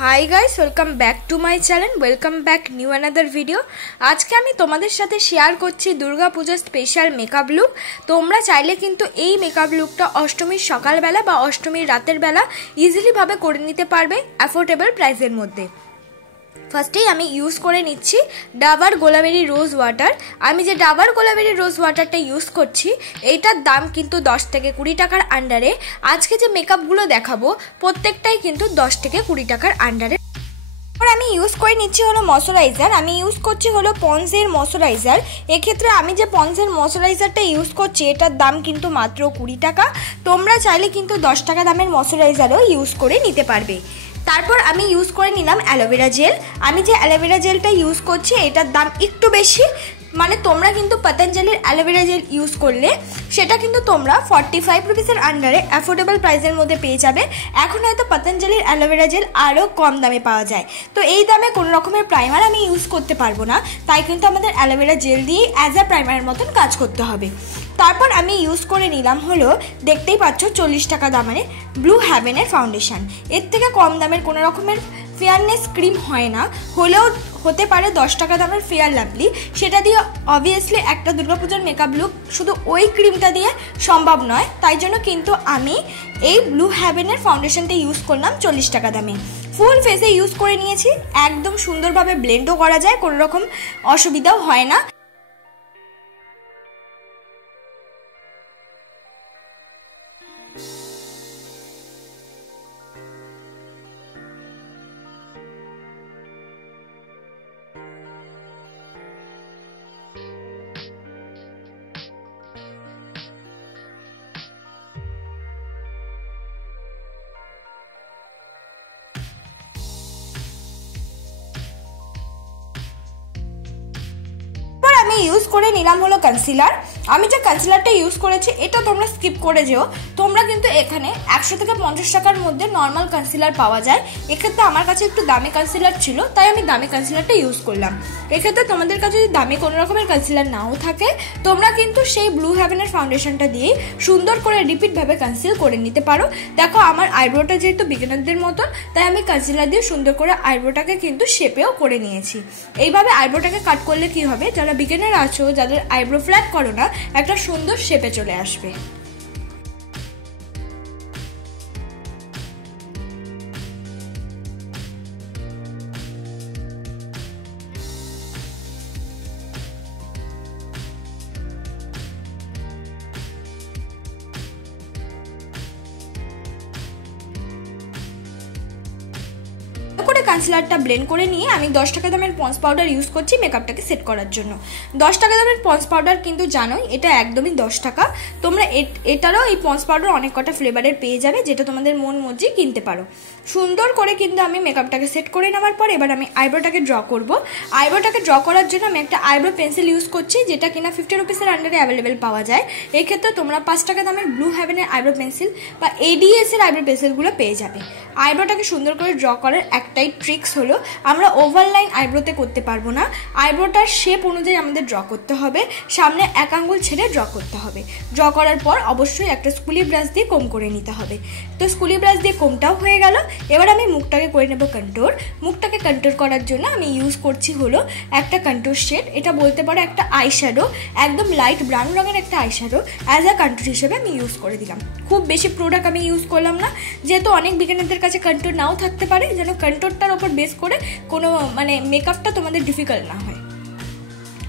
High guys welcome back to my channel welcome back new another video. आज के आमी तोमादेर साथे शेयर करछि Durga Puja special makeup look. तोमरा चाइले किन्तु एई मेकअप लुकटा अष्टमीर सकाल बेला बा अष्टमीर रातेर बेला इजिली भावे करे निते पारबे अफोर्डेबल प्राइसेर मध्य। फार्स्टे आमी यूज करे निচ্ছি डाबर गोलाबेरी रोज वाटार। आमी जे डाबर गोलाबेरी रोज वाटारटा यूज करছি एटार दाम किन्तु 10 থেকে 20 টাকার আন্ডারে। আজকে যে মেকআপগুলো দেখাবো প্রত্যেকটাই কিন্তু 10 থেকে 20 টাকার আন্ডারে। और आमी यूज करे निচ্ছি হলো ময়শ্চারাইজার। আমি ইউজ করছি হলো পন্ডসের ময়শ্চারাইজার। এই ক্ষেত্রে আমি যে পন্ডসের ময়শ্চারাইজারটা ইউজ করছি এটার দাম কিন্তু মাত্র 20 টাকা। তোমরা চাইলে কিন্তু 10 টাকা দামের ময়শ্চারাইজারও ইউজ করে নিতে পারবে। তারপর আমি ইউজ করে নিলাম অ্যালোভেরা জেল। আমি যে অ্যালোভেরা জেলটা ইউজ করছি এটার দাম একটু বেশি, মানে তোমরা কিন্তু পতঞ্জলির অ্যালোভেরা জেল ইউজ করলে সেটা কিন্তু তোমরা 45 রুপিসের আন্ডারে অ্যাফোর্ডেবল প্রাইসের মধ্যে পেয়ে যাবে। এখন হয়তো পতঞ্জলির অ্যালোভেরা জেল আরও কম দামে পাওয়া যায়, তো এই দামে কোনো রকমের প্রাইমার আমি ইউজ করতে পারবো না, তাই কিন্তু আমাদের অ্যালোভেরা জেল দিয়ে অ্যাজ আ প্রাইমারের মতন কাজ করতে হবে। তারপর আমি ইউজ করে নিলাম হলো দেখতেই পাচ্ছ 40 টাকা দামের ব্লু হেভেনের ফাউন্ডেশন। এর থেকে কম দামের কোনো রকমের ফেয়ারনেস ক্রিম হয় না, হলেও হতে পারে 10 টাকা দামের ফেয়ার লাভলি। সেটা দিয়ে অবভিয়াসলি একটা দুর্গাপূজার মেকআপ লুক শুধু ওই ক্রিমটা দিয়ে সম্ভব নয়, তাই জন্য কিন্তু আমি এই ব্লু হেভেনের ফাউন্ডেশনটা ইউজ করলাম 40 টাকা দামে। ফুল ফেসে ইউজ করে নিয়েছি, একদম সুন্দরভাবে ব্লেন্ডও করা যায়, কোনো রকম অসুবিধাও হয় না। আমি ইউজ করে নিলাম হলো কনসিলার। আমি যে কনসিলারটা ইউজ করেছি এটা তোমরা স্কিপ করে যেও, তোমরা কিন্তু এখানে 100 থেকে 50 টাকার মধ্যে নর্মাল কনসিলার পাওয়া যায়। এক্ষেত্রে আমার কাছে একটু দামি কনসিলার ছিল, তাই আমি দামি কনসিলারটা ইউজ করলাম। এক্ষেত্রে তোমাদের কাছে যদি দামি কোনো রকমের কনসিলার নাও থাকে তোমরা কিন্তু সেই ব্লু হেভেনের ফাউন্ডেশনটা দিয়ে সুন্দর করে রিপিটভাবে কনসিল করে নিতে পারো। দেখো আমার আইব্রোটা যেহেতু বিগিনারদের মতন, তাই আমি কনসিলার দিয়ে সুন্দর করে আইব্রোটাকে কিন্তু শেপেও করে নিয়েছি। এইভাবে আইব্রোটাকে কাট করলে কি হবে, যারা বিগিনার আছো, যাদের আইব্রো ফ্ল্যাট করো না, একটা সুন্দর শেপে চলে আসবে। কনসিলারটা ব্লেন্ড করে নিয়ে আমি 10 টাকা দামের পন্ডস পাউডার ইউজ করছি মেকআপটাকে সেট করার জন্য। 10 টাকা দামের পন্ডস পাউডার কিন্তু জানোই এটা একদমই 10 টাকা। তোমরা এটারও এই পন্ডস পাউডার অনেক কটা ফ্লেভারের পেয়ে যাবে, যেটা তোমাদের মন মর্জি কিনতে পারো। সুন্দর করে কিন্তু আমি মেকআপটাকে সেট করে নেওয়ার পর এবার আমি আইব্রোটাকে ড্র করব। আইব্রোটাকে ড্র করার জন্য আমি একটা আইব্রো পেন্সিল ইউজ করছি, যেটা কিনা 50 রুপিসের আন্ডারে অ্যাভেলেবেল পাওয়া যায়। এই ক্ষেত্রে তোমরা 5 টাকা দামের ব্লু হেভেনের আইব্রো পেন্সিল বা এডিএস এর আইব্রো পেন্সিলগুলো পেয়ে যাবে। আইব্রোটাকে সুন্দর করে ড্র করার একটাই ট্রিক্স হলো আমরা ওভারলাইন আইব্রোতে করতে পারবো না, আইব্রোটার শেপ অনুযায়ী আমাদের ড্র করতে হবে, সামনে 1 আঙ্গুল ছেড়ে ড্র করতে হবে। ড্র করার পর অবশ্যই একটা স্কুলি ব্রাশ দিয়ে কম করে নিতে হবে। তো স্কুলি ব্রাশ দিয়ে কমটাও হয়ে গেল। এবার আমি মুখটাকে করে নেব কন্ট্যুর। মুখটাকে কন্ট্যুর করার জন্য আমি ইউজ করছি হলো একটা কন্ট্যুর শেড, এটা বলতে পারো একটা আই শ্যাডো, একদম লাইট ব্রাউন রঙের একটা eye shadow as a contour হিসেবে আমি ইউজ করে দিলাম। খুব বেশি প্রোডাক্ট আমি ইউজ করলাম না, যেহেতু অনেক বিগিনারদের কাছে কন্ট্যুর নাও থাকতে পারে, যেন কন্ট্যুরটার ওপর বেস করে কোনো মানে মেকআপটা তোমাদের ডিফিকাল্ট না হয়।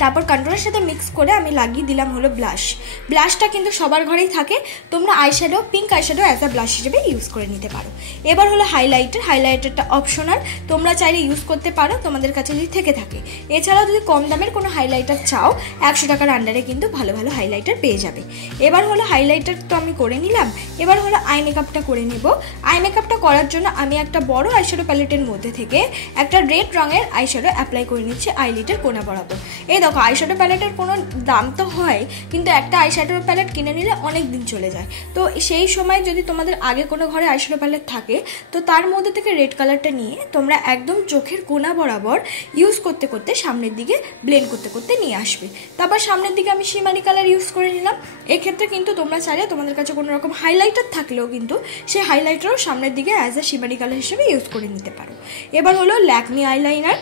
তারপর কন্ট্যুরের সাথে মিক্স করে আমি লাগিয়ে দিলাম হলো ব্লাশ। ব্লাশটা কিন্তু সবার ঘরেই থাকে, তোমরা eyeshadow pink eyeshadow as a blush হিসেবে ইউজ করে নিতে পারো। এবার হলো হাইলাইটার। হাইলাইটারটা অপশনাল, তোমরা চাইলে ইউজ করতে পারো তোমাদের কাছে যদি থেকে থাকে। এছাড়াও যদি কম দামের কোনো হাইলাইটার চাও 100 টাকার আন্ডারে কিন্তু ভালো ভালো হাইলাইটার পেয়ে যাবে। এবার হলো হাইলাইটার তো আমি করে নিলাম, এবার হলো আই মেকআপটা করে নেব। আই মেকআপটা করার জন্য আমি একটা বড় আইশ্যাডো প্যালেটের মধ্যে থেকে একটা রেড রঙের আইশ্যাডো অ্যাপ্লাই করে নিচ্ছি আইলিডের কোনা বরাবর। এই দেখো আইশ্যাডো প্যালেটের কোনো দাম তো হয়, কিন্তু একটা আইশ্যাডো প্যালেট কিনে নিলে অনেক দিন চলে যায়। তো সেই সময় যদি তোমাদের আগে কোনো ঘরে আইশ্যাডো প্যালেট থাকে, তো তার মধ্যে থেকে রেড কালারটা নিয়ে তোমরা একদম চোখের কোনা বরাবর ইউজ করতে করতে সামনের দিকে ব্লেন্ড করতে করতে নিয়ে আসবে। তারপর সামনের দিকে আমি শিমারি কালার ইউজ করে নিলাম। এক্ষেত্রে কিন্তু তোমরা চাইলে তোমাদের কাছে কোনো রকম হাইলাইটার থাকলেও কিন্তু সেই হাইলাইটারও সামনের দিকে অ্যাজ এ শিমারি কালার হিসেবে ইউজ করে নিতে পারো। এবার হলো ল্যাকমি আইলাইনার।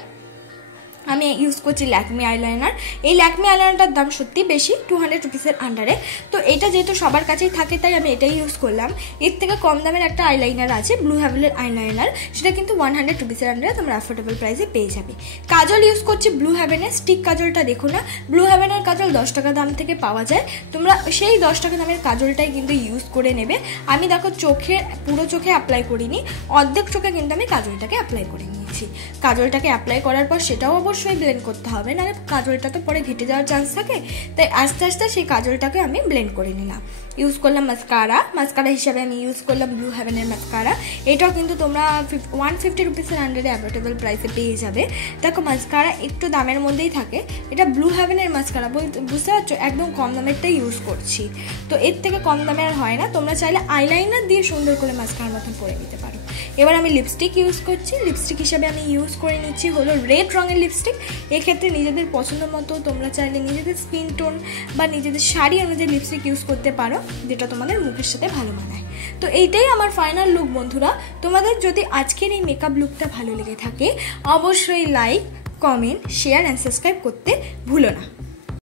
আমি ইউজ করছি ল্যাকমি আইলাইনার। এই ল্যাকমি আইলাইনারটার দাম সত্যি বেশি, 200 রুপিসের আন্ডারে। তো এটা যেহেতু সবার কাছেই থাকে তাই আমি এটাই ইউজ করলাম। এর থেকে কম দামের একটা আইলাইনার আছে, ব্লু হেভেনের আইলাইনার, সেটা কিন্তু 100 রুপিসের আন্ডারে তোমরা অ্যাফোর্ডেবল প্রাইসে পেয়ে যাবে। কাজল ইউজ করছি ব্লু হেভেনের স্টিক কাজলটা। দেখো না, ব্লু হেভেনের কাজল 10 টাকা দাম থেকে পাওয়া যায়, তোমরা সেই 10 টাকা দামের কাজলটাই কিন্তু ইউজ করে নেবে। আমি দেখো চোখে, পুরো চোখে অ্যাপ্লাই করিনি, অর্ধেক চোখে কিন্তু আমি কাজলটাকে অ্যাপ্লাই করে নিয়েছি। কাজলটাকে অ্যাপ্লাই করার পর সেটাও অবশ্যই ব্লেন্ড করতে হবে, নাহলে কাজলটা তো পরে ঘেটে যাওয়ার চান্স থাকে। তাই আস্তে আস্তে সেই কাজলটাকে আমি ব্লেন্ড করে নিলাম। ইউজ করলাম মাস্কারা হিসাবে আমি ইউজ করলাম ব্লু হেভেনের মাস্কারা। এটাও কিন্তু তোমরা 150 রুপিসের আন্ডারে অ্যাফোর্ডেবল প্রাইসে পেয়ে যাবে। দেখো মাস্কারা একটু দামের মধ্যেই থাকে, এটা ব্লু হেভেনের মাস্কারা, বুঝতে পারছো, একদম কম দামেরটাই ইউজ করছি। তো এর থেকে কম দামে আর হয় না, তোমরা চাইলে আইলাইনার দিয়ে সুন্দর করে মাস্কারার মতন পরে নিতে পারো। এবার আমি লিপস্টিক ইউজ করছি। লিপস্টিক হিসাবে আমি ইউজ করে নিচ্ছি হলো রেড রঙের লিপস্টিক। এক্ষেত্রে নিজেদের পছন্দ মতো তোমরা চাইলে নিজেদের স্কিন টোন বা নিজেদের শাড়ি অনুযায়ী লিপস্টিক ইউজ করতে পারো, যেটা তোমাদের মুখের সাথে ভালো মানায়। তো এইটাই আমার ফাইনাল লুক বন্ধুরা। তোমাদের যদি আজকের এই মেকআপ লুকটা ভালো লেগে থাকে, অবশ্যই like, comment, share and subscribe করতে ভুলো না।